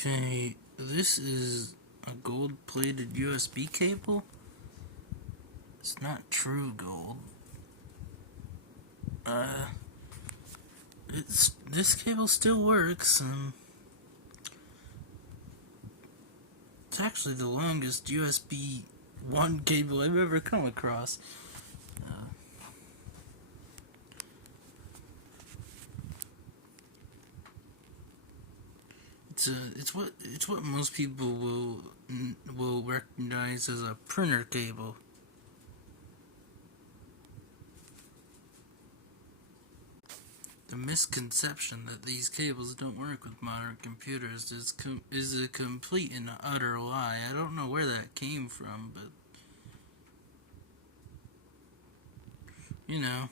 Okay, this is a gold-plated USB cable. It's not true gold. This cable still works, and it's actually the longest USB 1 cable I've ever come across. It's what most people will recognize as a printer cable. The misconception that these cables don't work with modern computers is a complete and utter lie. I don't know where that came from, but you know.